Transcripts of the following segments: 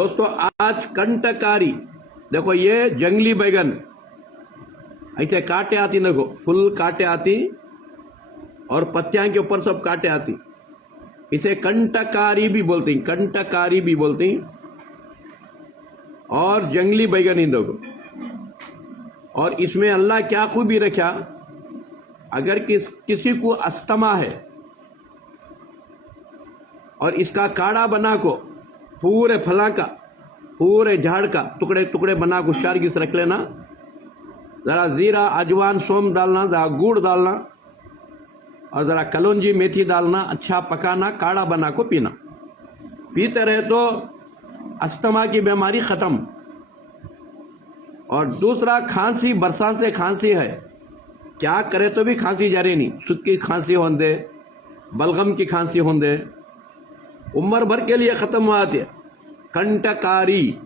दोस्तों आज कंटकारी, देखो ये जंगली बैगन, ऐसे कांटे आती, देखो फुल कांटे आती और पत्तियां के ऊपर सब कांटे आती, इसे कंटकारी भी बोलते हैं, कंटकारी भी बोलते हैं। और जंगली बैगन ही देखो, और इसमें अल्लाह क्या खूबी रखा, अगर किसी को अस्थमा है और इसका काढ़ा बना को पूरे फला का, पूरे झाड़ का टुकड़े टुकड़े बना को शारगिस रख लेना, ज़रा ज़ीरा अजवान सोम डालना, ज़रा गुड़ डालना और ज़रा कलौंजी मेथी डालना, अच्छा पकाना, काढ़ा बना को पीना। पीते रहे तो अस्थमा की बीमारी ख़त्म। और दूसरा खांसी, बरसात से खांसी है, क्या करे तो भी खांसी जा रही नहीं, सूखी खांसी होंदे, बलगम की खांसी होंदे, उम्र भर के लिए ख़त्म हो जाती है कंटकारी।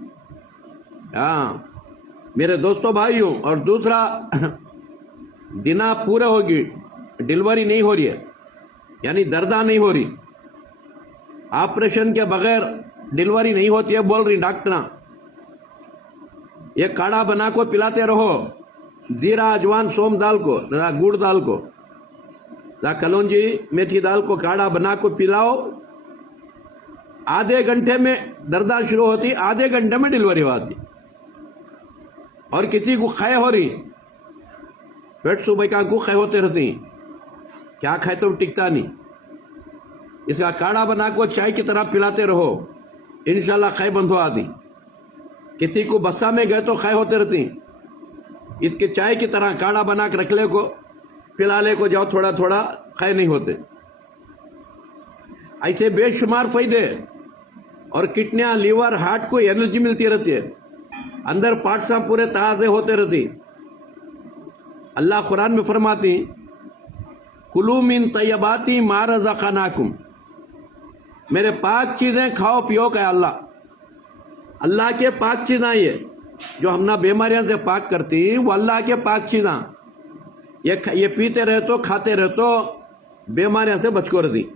हाँ मेरे दोस्तों भाइयों, और दूसरा दिना पूरे होगी, डिलीवरी नहीं हो रही है, यानी दर्दा नहीं हो रही, ऑपरेशन के बगैर डिलीवरी नहीं होती है बोल रही डॉक्टर, ये काढ़ा बना को पिलाते रहो, जीरा अजवान सोम दाल को, गुड़ दाल को, कलौंजी मेथी दाल को काढ़ा बना को पिलाओ, आधे घंटे में दर्दा शुरू होती, आधे घंटे में डिलीवरी होती। और किसी को खाए हो रही, पेट सुबह का को खाए होते रहती, क्या खाए तो टिकता नहीं, इसका काढ़ा बना को चाय की तरह पिलाते रहो, इंशाल्लाह खाए बंद हो आती। किसी को बस्सा में गए तो खाए होते रहती, इसके चाय की तरह काढ़ा बना के रख ले को, पिला ले को जाओ, थोड़ा थोड़ा खाए नहीं होते। ऐसे बेशुमार फायदे, और किडनियां, लीवर, हार्ट को एनर्जी मिलती रहती है, अंदर पार्ट्स पूरे ताज़े होते रहती। अल्लाह कुरान में फरमाती, कुलू मिन तय्यबाती मा रज़क़नाकुम, मेरे पाक चीज़ें खाओ पियो का अल्लाह, अल्लाह के पाक चीज़ें ये जो हमना बीमारियों से पाक करती, वो अल्लाह के पाक चीज़ें, ये पीते रहे तो, खाते रहे तो बीमारियों से बच को रहती।